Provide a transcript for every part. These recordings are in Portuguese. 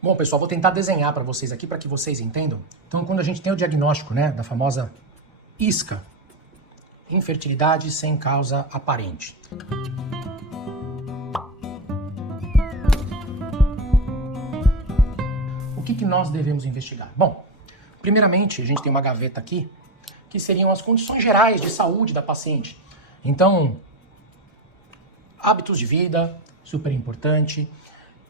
Bom, pessoal, vou tentar desenhar para vocês aqui para que vocês entendam. Então, quando a gente tem o diagnóstico, né, da famosa ISCA, infertilidade sem causa aparente. O que nós devemos investigar? Bom, primeiramente, a gente tem uma gaveta aqui, que seriam as condições gerais de saúde da paciente. Então, hábitos de vida, super importante,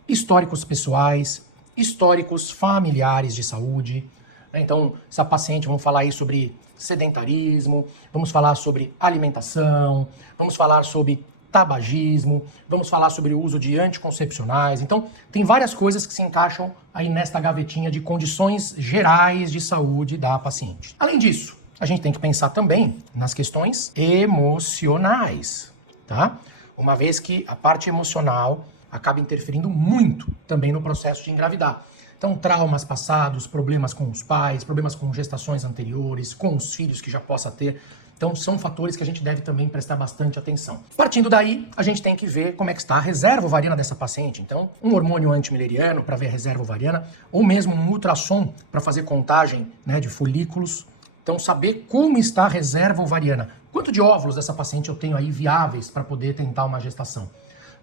históricos pessoais, históricos familiares de saúde. Então, essa paciente, vamos falar aí sobre sedentarismo, vamos falar sobre alimentação, vamos falar sobre tabagismo, vamos falar sobre o uso de anticoncepcionais. Então, tem várias coisas que se encaixam aí nesta gavetinha de condições gerais de saúde da paciente. Além disso, a gente tem que pensar também nas questões emocionais, tá? Uma vez que a parte emocional acaba interferindo muito também no processo de engravidar. Então, traumas passados, problemas com os pais, problemas com gestações anteriores, com os filhos que já possa ter. Então, são fatores que a gente deve também prestar bastante atenção. Partindo daí, a gente tem que ver como é que está a reserva ovariana dessa paciente. Então, um hormônio antimileriano para ver a reserva ovariana, ou mesmo um ultrassom para fazer contagem, né, de folículos. Então, saber como está a reserva ovariana. Quanto de óvulos dessa paciente eu tenho aí viáveis para poder tentar uma gestação?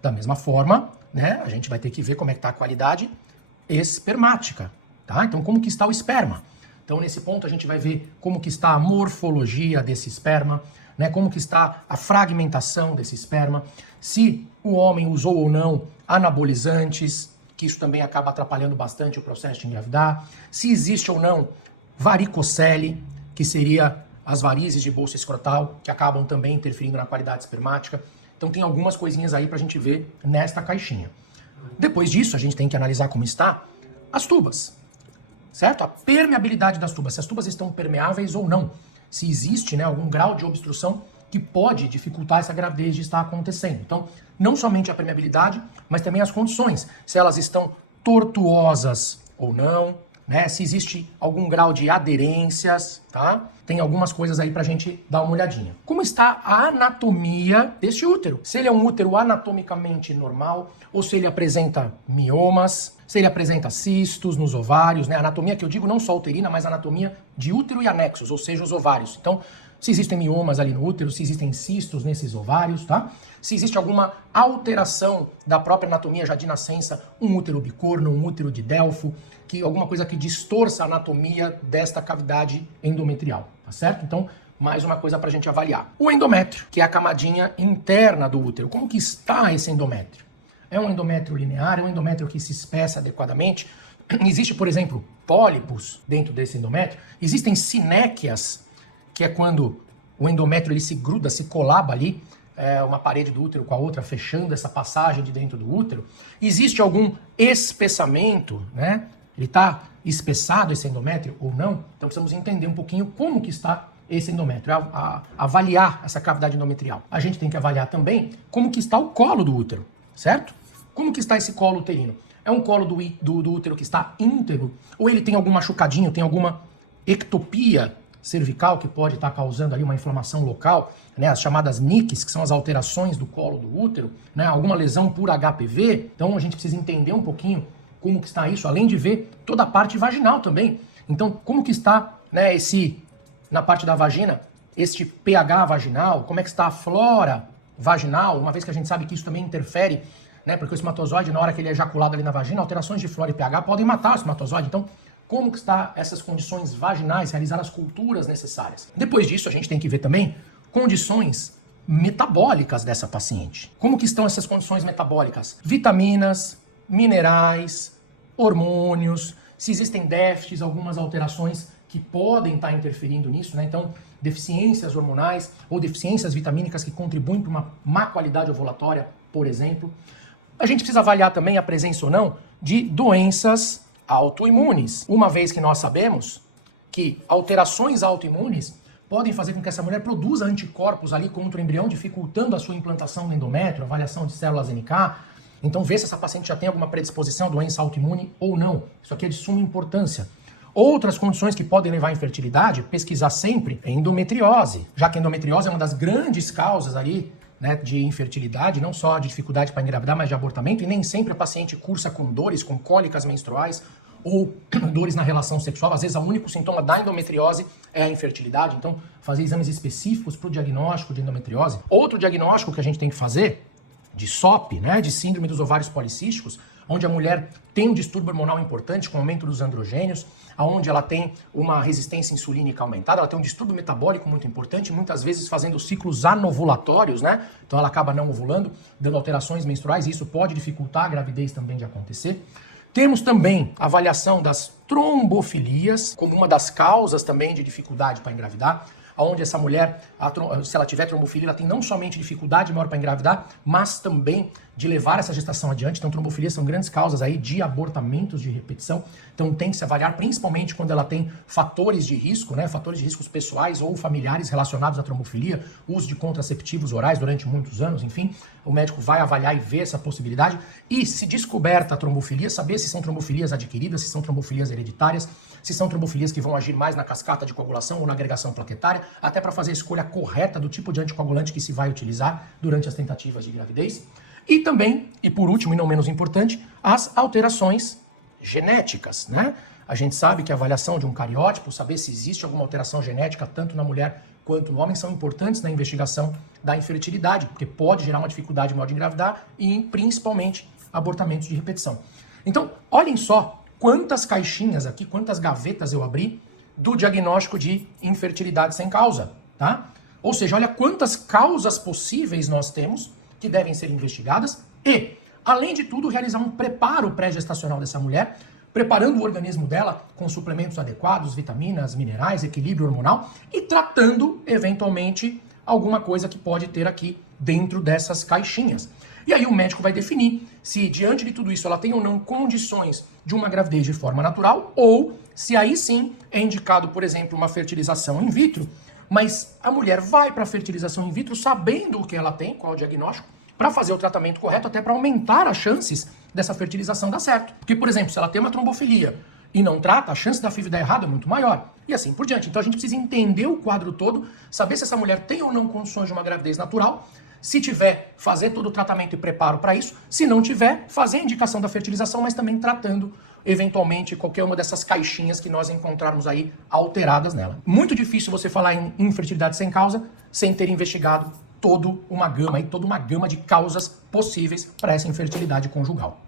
Da mesma forma, né, a gente vai ter que ver como é que está a qualidade espermática, tá? Então, como que está o esperma? Então, nesse ponto, a gente vai ver como que está a morfologia desse esperma, né? Como que está a fragmentação desse esperma, se o homem usou ou não anabolizantes, que isso também acaba atrapalhando bastante o processo de engravidar, se existe ou não varicocele, que seria as varizes de bolsa escrotal, que acabam também interferindo na qualidade espermática. Então, tem algumas coisinhas aí pra gente ver nesta caixinha. Depois disso, a gente tem que analisar como está as tubas, certo? A permeabilidade das tubas, se as tubas estão permeáveis ou não. Se existe, né, algum grau de obstrução que pode dificultar essa gravidez de estar acontecendo. Então, não somente a permeabilidade, mas também as condições. Se elas estão tortuosas ou não, né? Se existe algum grau de aderências, tá? Tem algumas coisas aí pra gente dar uma olhadinha. Como está a anatomia deste útero? Se ele é um útero anatomicamente normal, ou se ele apresenta miomas, se ele apresenta cistos nos ovários, né? Anatomia que eu digo não só uterina, mas anatomia de útero e anexos, ou seja, os ovários. Então, se existem miomas ali no útero, se existem cistos nesses ovários, tá? Se existe alguma alteração da própria anatomia já de nascença, um útero bicorno, um útero de Delfo, que alguma coisa que distorça a anatomia desta cavidade endometrial, tá certo? Então, mais uma coisa pra gente avaliar. O endométrio, que é a camadinha interna do útero. Como que está esse endométrio? É um endométrio linear, é um endométrio que se espessa adequadamente? Existe, por exemplo, pólipos dentro desse endométrio? Existem sinéquias, que é quando o endométrio ele se gruda, se colaba ali, uma parede do útero com a outra, fechando essa passagem de dentro do útero. Existe algum espessamento, né? Ele está espessado, esse endométrio, ou não? Então precisamos entender um pouquinho como que está esse endométrio, avaliar essa cavidade endometrial. A gente tem que avaliar também como que está o colo do útero, certo? Como que está esse colo uterino? É um colo do útero que está íntegro? Ou ele tem algum machucadinho, tem alguma ectopia cervical que pode estar causando ali uma inflamação local, né, as chamadas NICs, que são as alterações do colo do útero, né, alguma lesão por HPV. Então a gente precisa entender um pouquinho como que está isso, além de ver toda a parte vaginal também. Então, como que está, né, na parte da vagina, este pH vaginal, como é que está a flora vaginal, uma vez que a gente sabe que isso também interfere, né, porque o espermatozoide, na hora que ele é ejaculado ali na vagina, alterações de flora e pH podem matar o espermatozoide. Então, como que está essas condições vaginais, realizar as culturas necessárias. Depois disso, a gente tem que ver também condições metabólicas dessa paciente. Como que estão essas condições metabólicas? Vitaminas, minerais, hormônios, se existem déficits, algumas alterações que podem estar interferindo nisso, né? Então, deficiências hormonais ou deficiências vitamínicas que contribuem para uma má qualidade ovulatória, por exemplo. A gente precisa avaliar também a presença ou não de doenças autoimunes, uma vez que nós sabemos que alterações autoimunes podem fazer com que essa mulher produza anticorpos ali contra o embrião, dificultando a sua implantação no endométrio, avaliação de células NK. Então, ver se essa paciente já tem alguma predisposição à doença autoimune ou não. Isso aqui é de suma importância. Outras condições que podem levar à infertilidade, pesquisar sempre, é endometriose, já que a endometriose é uma das grandes causas ali né, de infertilidade, não só de dificuldade para engravidar, mas de abortamento, e nem sempre a paciente cursa com dores, com cólicas menstruais ou dores na relação sexual. Às vezes o único sintoma da endometriose é a infertilidade, então fazer exames específicos para o diagnóstico de endometriose. Outro diagnóstico que a gente tem que fazer de SOP, né, de síndrome dos ovários policísticos, onde a mulher tem um distúrbio hormonal importante com o aumento dos androgênios, onde ela tem uma resistência insulínica aumentada, ela tem um distúrbio metabólico muito importante, muitas vezes fazendo ciclos anovulatórios, né? Então ela acaba não ovulando, dando alterações menstruais, e isso pode dificultar a gravidez também de acontecer. Temos também a avaliação das trombofilias, como uma das causas também de dificuldade para engravidar, onde essa mulher, se ela tiver trombofilia, ela tem não somente dificuldade maior para engravidar, mas também de levar essa gestação adiante. Então, trombofilias são grandes causas aí de abortamentos de repetição. Então, tem que se avaliar, principalmente quando ela tem fatores de risco, né? Fatores de riscos pessoais ou familiares relacionados à trombofilia, uso de contraceptivos orais durante muitos anos, enfim. O médico vai avaliar e ver essa possibilidade. E, se descoberta a trombofilia, saber se são trombofilias adquiridas, se são trombofilias hereditárias, se são trombofilias que vão agir mais na cascata de coagulação ou na agregação plaquetária, até para fazer a escolha correta do tipo de anticoagulante que se vai utilizar durante as tentativas de gravidez. E também, e por último e não menos importante, as alterações genéticas, né? A gente sabe que a avaliação de um cariótipo, saber se existe alguma alteração genética tanto na mulher quanto no homem, são importantes na investigação da infertilidade, porque pode gerar uma dificuldade maior de engravidar e principalmente abortamentos de repetição. Então, olhem só quantas caixinhas aqui, quantas gavetas eu abri do diagnóstico de infertilidade sem causa, tá? Ou seja, olha quantas causas possíveis nós temos que devem ser investigadas e, além de tudo, realizar um preparo pré-gestacional dessa mulher, preparando o organismo dela com suplementos adequados, vitaminas, minerais, equilíbrio hormonal e tratando, eventualmente, alguma coisa que pode ter aqui dentro dessas caixinhas. E aí o médico vai definir se, diante de tudo isso, ela tem ou não condições de uma gravidez de forma natural ou se aí sim é indicado, por exemplo, uma fertilização in vitro. Mas a mulher vai para a fertilização in vitro sabendo o que ela tem, qual é o diagnóstico, para fazer o tratamento correto, até para aumentar as chances dessa fertilização dar certo. Porque, por exemplo, se ela tem uma trombofilia e não trata, a chance da FIV dar errado é muito maior. E assim por diante. Então a gente precisa entender o quadro todo, saber se essa mulher tem ou não condições de uma gravidez natural. Se tiver, fazer todo o tratamento e preparo para isso. Se não tiver, fazer a indicação da fertilização, mas também tratando, eventualmente, qualquer uma dessas caixinhas que nós encontrarmos aí alteradas nela. Muito difícil você falar em infertilidade sem causa sem ter investigado toda uma gama de causas possíveis para essa infertilidade conjugal.